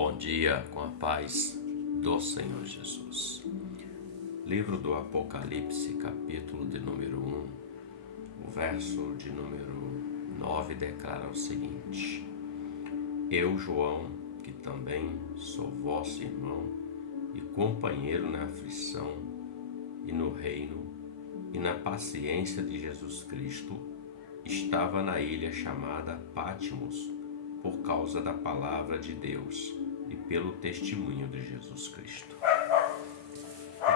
Bom dia, com a paz do Senhor Jesus. Livro do Apocalipse, capítulo de número 1, o verso de número 9 declara o seguinte: Eu, João, que também sou vosso irmão e companheiro na aflição e no reino e na paciência de Jesus Cristo, estava na ilha chamada Patmos por causa da palavra de Deus e pelo testemunho de Jesus Cristo.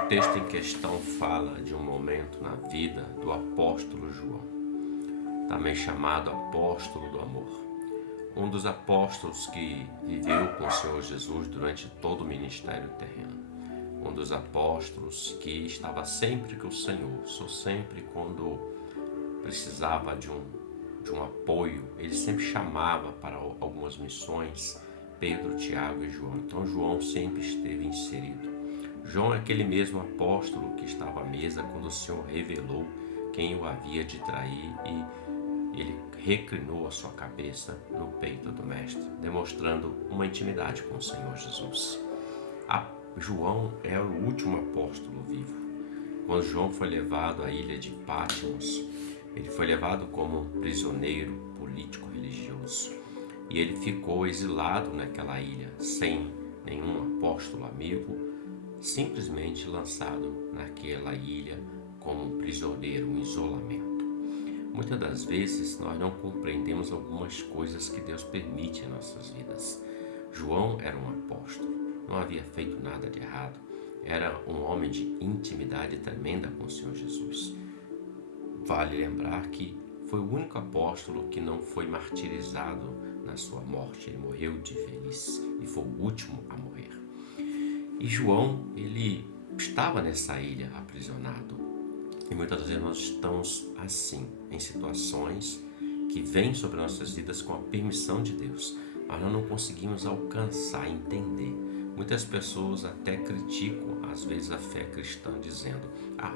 O texto em questão fala de um momento na vida do apóstolo João, também chamado apóstolo do amor. Um dos apóstolos que viveu com o Senhor Jesus durante todo o ministério terreno. Um dos apóstolos que estava sempre com o Senhor, sempre quando precisava de um apoio, ele sempre chamava para algumas missões Pedro, Tiago e João. Então João sempre esteve inserido. João é aquele mesmo apóstolo que estava à mesa quando o Senhor revelou quem o havia de trair e ele reclinou a sua cabeça no peito do mestre, demonstrando uma intimidade com o Senhor Jesus. João é o último apóstolo vivo. Quando João foi levado à ilha de Patmos, ele foi levado como um prisioneiro político-religioso e ele ficou exilado naquela ilha, sem nenhum apóstolo amigo, simplesmente lançado naquela ilha como um prisioneiro, um isolamento. Muitas das vezes nós não compreendemos algumas coisas que Deus permite em nossas vidas. João era um apóstolo, não havia feito nada de errado, era um homem de intimidade tremenda com o Senhor Jesus. Vale lembrar que foi o único apóstolo que não foi martirizado na sua morte. Ele morreu de velhice e foi o último a morrer. E João, ele estava nessa ilha aprisionado. E muitas vezes nós estamos assim, em situações que vêm sobre nossas vidas com a permissão de Deus, mas nós não conseguimos alcançar, entender. Muitas pessoas até criticam, às vezes, a fé cristã, dizendo: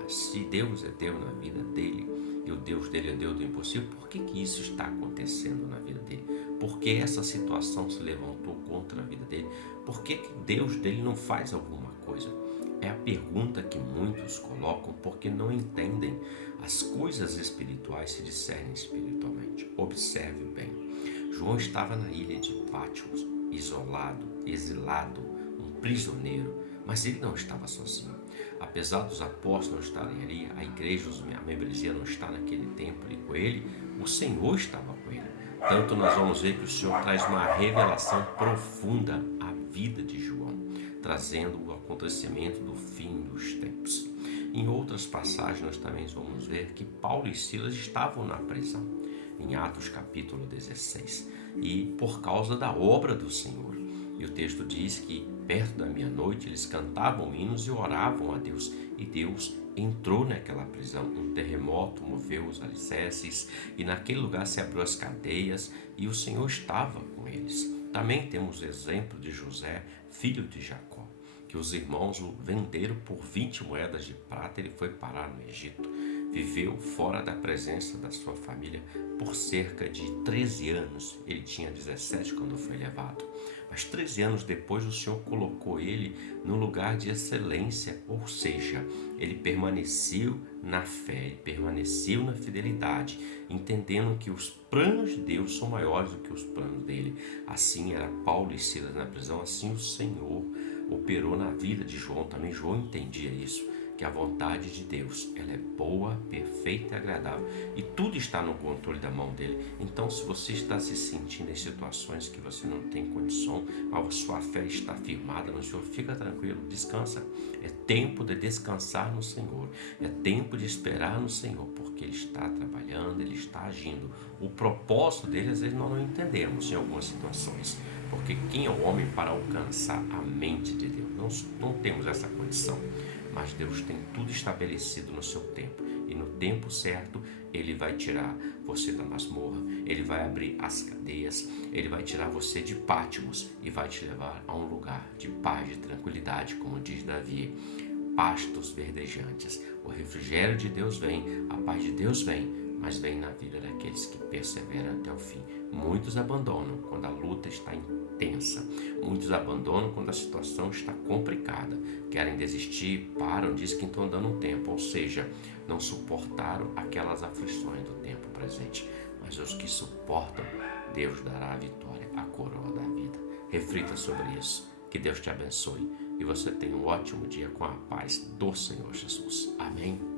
se Deus é Deus na vida dele, e o Deus dele é Deus do impossível, por que isso está acontecendo na vida dele? Por que essa situação se levantou contra a vida dele? Por que Deus dele não faz alguma coisa? É a pergunta que muitos colocam porque não entendem. As coisas espirituais se discernem espiritualmente. Observe bem. João estava na ilha de Patmos, isolado, exilado, um prisioneiro, mas ele não estava sozinho. Apesar dos apóstolos estarem ali, a igreja, a membresia não está naquele tempo ali com ele, o Senhor estava com ele. Tanto nós vamos ver que o Senhor traz uma revelação profunda à vida de João, trazendo o acontecimento do fim dos tempos. Em outras passagens nós também vamos ver que Paulo e Silas estavam na prisão, em Atos capítulo 16, e por causa da obra do Senhor. E o texto diz que perto da meia-noite eles cantavam hinos e oravam a Deus. E Deus entrou naquela prisão. Um terremoto moveu os alicerces e naquele lugar se abriu as cadeias e o Senhor estava com eles. Também temos o exemplo de José, filho de Jacó, que os irmãos o venderam por 20 moedas de prata. Ele foi parar no Egito. Viveu fora da presença da sua família por cerca de 13 anos. Ele tinha 17 quando foi levado. Mas 13 anos depois o Senhor colocou ele no lugar de excelência, ou seja, ele permaneceu na fé, ele permaneceu na fidelidade, entendendo que os planos de Deus são maiores do que os planos dele. Assim era Paulo e Silas na prisão, assim o Senhor operou na vida de João. Também João entendia isso, que a vontade de Deus, ela é boa, perfeita e agradável, e tudo está no controle da mão dele. Então, se você está se sentindo em situações que você não tem condição, mas sua fé está firmada no Senhor, fica tranquilo, descansa. É tempo de descansar no Senhor, é tempo de esperar no Senhor, porque Ele está trabalhando, Ele está agindo. O propósito dele, às vezes, nós não entendemos em algumas situações, porque quem é o homem para alcançar a mente de Deus? Não temos essa condição. Mas Deus tem tudo estabelecido no seu tempo. E no tempo certo, Ele vai tirar você da masmorra, Ele vai abrir as cadeias, Ele vai tirar você de Patmos e vai te levar a um lugar de paz, de tranquilidade, como diz Davi. Pastos verdejantes. O refrigério de Deus vem, a paz de Deus vem, mas vem na vida daqueles que perseveram até o fim. Muitos abandonam quando a luta está intensa. Muitos abandonam quando a situação está complicada. Querem desistir, param, dizem que estão dando um tempo, ou seja, não suportaram aquelas aflições do tempo presente. Mas os que suportam, Deus dará a vitória, a coroa da vida. Reflita sobre isso. Que Deus te abençoe e você tenha um ótimo dia com a paz do Senhor Jesus. Amém?